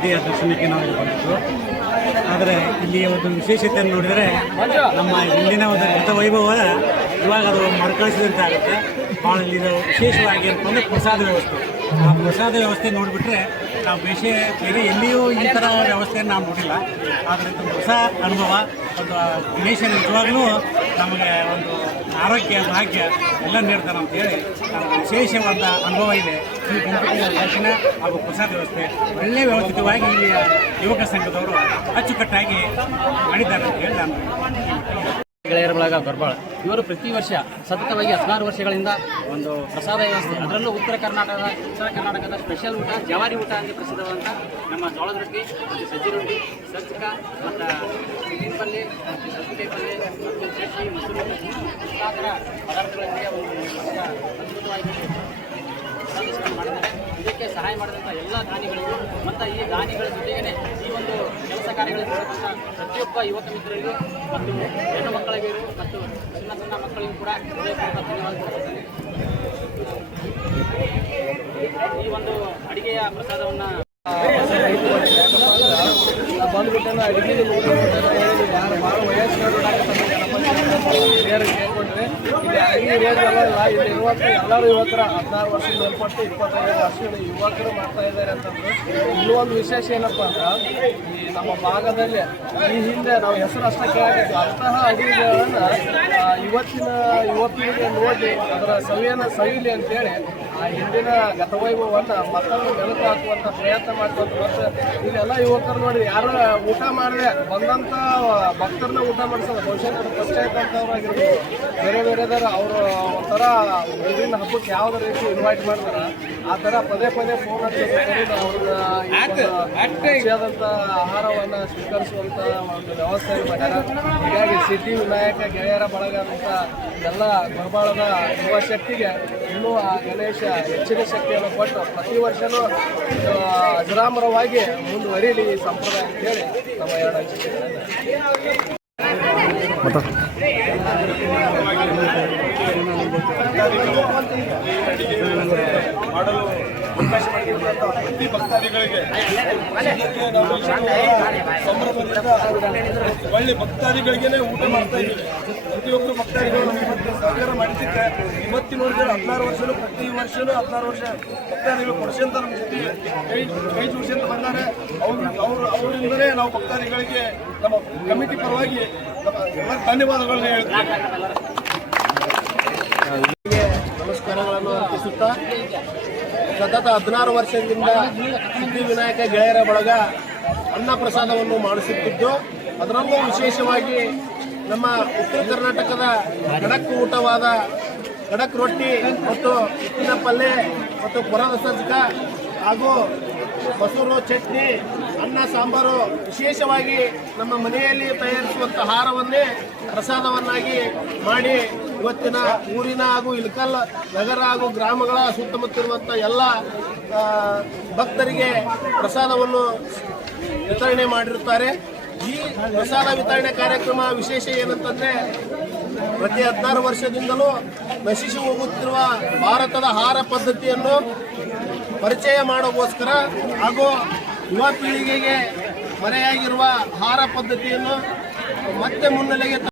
ಗಣಪತಿಯ ದರ್ಶನಕ್ಕೆ ನಾವು ಬಂದಿದ್ದು. ಆದರೆ ಇಲ್ಲಿಯ ಒಂದು ವಿಶೇಷತೆಯನ್ನು ನೋಡಿದರೆ ನಮ್ಮ ಹಿಂದಿನ ಒಂದು ಗತವೈಭವ ಇವಾಗ ಅದು ಮರುಕಳಿಸಿದಂತೆ ಆಗುತ್ತೆ. ಭಾಳ ಇದು ವಿಶೇಷವಾಗಿ ಅಂತಂದರೆ ಪ್ರಸಾದ ವ್ಯವಸ್ಥೆ. ಆ ಪ್ರಸಾದ ವ್ಯವಸ್ಥೆ ನೋಡಿಬಿಟ್ರೆ ನಾವು ಬೇರೆ ಎಲ್ಲಿಯೂ ಈ ಥರ ವ್ಯವಸ್ಥೆಯನ್ನು ನಾವು ನೋಡಿಲ್ಲ. ಆದರೆ ಇದು ಹೊಸ ಅನುಭವ. ಒಂದು ಗಣೇಶನ ನಿಜವಾಗ್ಲೂ ನಮಗೆ ಒಂದು ಆರೋಗ್ಯ ಭಾಗ್ಯ ಎಲ್ಲ ನೀಡ್ತಾನೆ ಅಂತೇಳಿ ನಮಗೆ ವಿಶೇಷವಾದ ಅನುಭವ ಇದೆ. ಈ ಗಣಪತಿಯ ದರ್ಶನ ಹಾಗೂ ಪ್ರಸಾದ ವ್ಯವಸ್ಥೆ ಒಳ್ಳೆಯ ವ್ಯವಸ್ಥಿತವಾಗಿ ಇಲ್ಲಿಯ ಯುವಕ ಸಂಘದವರು ಅಚ್ಚುಕಟ್ಟಾಗಿ ಮಾಡಿದ್ದಾರೆ ಅಂತ ಹೇಳಿ ನಾನು ಗೆಳೆಯರ ಬಳಗ ಗೊರ್ಬಾಳ ಇವರು ಪ್ರತಿ ವರ್ಷ ಸತತವಾಗಿ 16 ವರ್ಷಗಳಿಂದ ಒಂದು ಪ್ರಸಾದ ವ್ಯವಸ್ಥೆ, ಅದರಲ್ಲೂ ಉತ್ತರ ಕರ್ನಾಟಕದ ಸ್ಪೆಷಲ್ ಊಟ ಜವಾರಿ ಊಟ ಅಂತ ಪ್ರಸಿದ್ಧವಾದಂಥ ನಮ್ಮ ಜೋಳದ ರೊಟ್ಟಿ ಮತ್ತು ಸಜ್ಜಿ ರೊಟ್ಟಿ, ಸಜ್ಜಕ ಮತ್ತು ಮೀನು ಪಲ್ಯ, ಸಜ್ಜಿಕಾಯಿ ಪಲ್ಯ ಮತ್ತು ಚಟ್ನಿ, ಮೊಸರು ಎಲ್ಲ ಥರ ಪದಾರ್ಥಗಳೊಂದಿಗೆ ಒಂದು ಅದ್ಭುತವಾಗಿ ಮಾಡಿದ್ದಾರೆ. ಇದಕ್ಕೆ ಸಹಾಯ ಮಾಡಿದಂಥ ಎಲ್ಲ ದಾನಿಗಳಿಗೂ ಮತ್ತು ಈ ದಾನಿಗಳ ಜೊತೆಗೇ ಈ ಒಂದು ಕೆಲಸ ಕಾರ್ಯಗಳಲ್ಲಿ ಪ್ರತಿಯೊಬ್ಬ ಯುವಕ ಮಿತ್ರರಿಗೂ ಮತ್ತು ಹೆಣ್ಣು ಮಕ್ಕಳಿಗೂ ಮತ್ತು ಸಣ್ಣ ಮಕ್ಕಳಿಗೂ ಕೂಡ ಧನ್ಯವಾದ ಕೊಡ್ತೀನಿ. ಈ ಒಂದು ಅಡಿಗೆಯ ಪ್ರಸಾದವನ್ನು ಬಂದ್ಬಿಟ್ಟು ಅಡಿಗೆ ಭಾಳ ಕೇಳ್ಕೊಂಡ್ರೆ ಇಲ್ಲಿ ಅಡಿಗೆ ಇರೋದ್ರಲ್ಲ, ಇಲ್ಲಿ ಎಲ್ಲರೂ ಯುವಕರು 16 ವರ್ಷದ ಮೇಲ್ಪಟ್ಟು 25 ವರ್ಷದ ಯುವಕರು ಮಾಡ್ತಾ ಇದ್ದಾರೆ ಅಂತಂದ್ರೆ ಇನ್ನೂ ಒಂದು ವಿಶೇಷ ಏನಪ್ಪ ಅಂದ್ರೆ ಈ ನಮ್ಮ ಭಾಗದಲ್ಲಿ ಈ ಹಿಂದೆ ನಾವು ಹೆಸರು ಅಷ್ಟೇ ಕೇಳಿದ್ದು ಅಂತಹ ಅಡಿಗೆಗಳನ್ನು ಇವತ್ತಿನ ಯುವ ಪೀಳಿಗೆ ನೋಡಿ ಅದರ ಸವಿಯನ್ನು ಸವಿಲಿ ಅಂತೇಳಿ ಆ ಹಿಂದಿನ ಗತವೈಭವವನ್ನು ಮತ್ತೊಂದು ಬೆಳಕು ಹಾಕುವಂಥ ಪ್ರಯತ್ನ ಮಾಡ್ಕೊಂಡು ಮತ್ತು ಇಲ್ಲೆಲ್ಲ ಯುವಕರು ನೋಡಿ ಯಾರು ಊಟ ಮಾಡಿದ್ರೆ ಬಂದಂಥ ಭಕ್ತರನ್ನ ಊಟ ಮಾಡಿಸೋದು ಬಹುಶಃ ಪಂಚಾಯತ್ ಅಂತವ್ರು ಆಗಿರ್ಬೋದು, ಬೇರೆದವರು ಅವರು ಒಂಥರ ಊರಿನ ಹಬ್ಬಕ್ಕೆ ಯಾವುದೇ ರೀತಿ ಇನ್ವೈಟ್ ಮಾಡ್ತಾರೆ ಆ ಥರ ಪದೇ ಫೋನ್ ಹಚ್ಚಿ ಅವ್ರನ್ನ ಆಹಾರವನ್ನು ಸ್ವೀಕರಿಸುವಂಥ ಒಂದು ವ್ಯವಸ್ಥೆ ಮಾಡ್ಯಾರ. ಹೀಗಾಗಿ ಸಿದ್ಧಿ ವಿನಾಯಕ ಗೆಳೆಯರ ಬಳಗ ಅಂತ ಎಲ್ಲ ಗೊರ್ಬಾಳದ ಯುವ ಶಕ್ತಿಗೆ ಇನ್ನೂ ಆ ಗಣೇಶ ಹೆಚ್ಚಿನ ಶಕ್ತಿಯನ್ನು ಕೊಟ್ಟು ಪ್ರತಿ ವರ್ಷವೂ ಅಜರಾಮರವಾಗಿ ಮುಂದುವರಿಯಲಿ ಈ ಸಂಪ್ರದಾಯ ಅಂತೇಳಿ ನಮ್ಮ ಎರಡು ಅನಿಸಿಕೆ. ಮಾಡಲು ಅವಕಾಶ ಮಾಡಿರುವಂಥ ಪ್ರತಿ ಭಕ್ತಾದಿಗಳಿಗೆ ಸಂಭ್ರಮದಿಂದ ಒಳ್ಳೆ ಭಕ್ತಾದಿಗಳಿಗೇ ಊಟ ಮಾಡ್ತಾ ಇದ್ದೀವಿ. ಪ್ರತಿಯೊಬ್ಬರು ಭಕ್ತಾದಿಗಳು ನಮಗೆ ಸಹಕಾರ ಮಾಡಿದ್ದಕ್ಕೆ ಇವತ್ತಿನ ನೋಡಿದ್ರೆ 16 ವರ್ಷನೂ ಪ್ರತಿ ವರ್ಷನೂ 16 ವರ್ಷ ಭಕ್ತಾದಿಗಳು ಕೊಡಿಸಂತ ನಮ್ಮ ಜೊತೆ ಕೈ ಜೋಡಿಸಂತ ಬಂದರೆ ಅವರಿಂದಲೇ ನಾವು ಭಕ್ತಾದಿಗಳಿಗೆ ನಮ್ಮ ಕಮಿಟಿ ಪರವಾಗಿ ಧನ್ಯವಾದಗಳನ್ನ ಹೇಳ್ತೀವಿ. ನಮಸ್ಕಾರಗಳನ್ನು ಅರ್ಪಿಸುತ್ತಾ ಸತತ 16 ವರ್ಷದಿಂದ ಸಿದ್ಧಿವಿನಾಯಕ ಗೆಳೆಯರ ಬಳಗ ಅನ್ನ ಪ್ರಸಾದವನ್ನು ಮಾಡಿಸುತ್ತಿದ್ದು, ಅದರಲ್ಲೂ ವಿಶೇಷವಾಗಿ ನಮ್ಮ ಉತ್ತರ ಕರ್ನಾಟಕದ ಖಡಕ್ ಊಟವಾದ ಖಡಕ್ ರೊಟ್ಟಿ ಮತ್ತು ಉಪ್ಪಿನ ಪಲ್ಯ ಮತ್ತು ಕೊರದ ಸಜ್ಜಕ ಹಾಗೂ ಮೊಸರು, ಚಟ್ನಿ, ಅನ್ನ, ಸಾಂಬಾರು ವಿಶೇಷವಾಗಿ ನಮ್ಮ ಮನೆಯಲ್ಲಿ ತಯಾರಿಸುವಂಥ ಆಹಾರವನ್ನೇ ಪ್ರಸಾದವನ್ನಾಗಿ ಮಾಡಿ ಇವತ್ತಿನ ಊರಿನ ಹಾಗೂ ಇಳಕಲ್ ನಗರ ಹಾಗೂ ಗ್ರಾಮಗಳ ಸುತ್ತಮುತ್ತಿರುವಂಥ ಎಲ್ಲ ಭಕ್ತರಿಗೆ ಪ್ರಸಾದವನ್ನು ವಿತರಣೆ ಮಾಡಿರುತ್ತಾರೆ. ಈ ಪ್ರಸಾದ ವಿತರಣೆ ಕಾರ್ಯಕ್ರಮ ವಿಶೇಷ ಏನಂತಂದರೆ ಪ್ರತಿ 16 ವರ್ಷದಿಂದಲೂ ನಶಿಸಿ ಹೋಗುತ್ತಿರುವ ಭಾರತದ ಆಹಾರ ಪದ್ಧತಿಯನ್ನು ಪರಿಚಯ ಮಾಡೋಕ್ಕೋಸ್ಕರ ಹಾಗೂ ಯುವ ಪೀಳಿಗೆಗೆ ಮರೆಯಾಗಿರುವ ಆಹಾರ ಪದ್ಧತಿಯನ್ನು ಮತ್ತೆ ಮುನ್ನೆಲೆಗೆ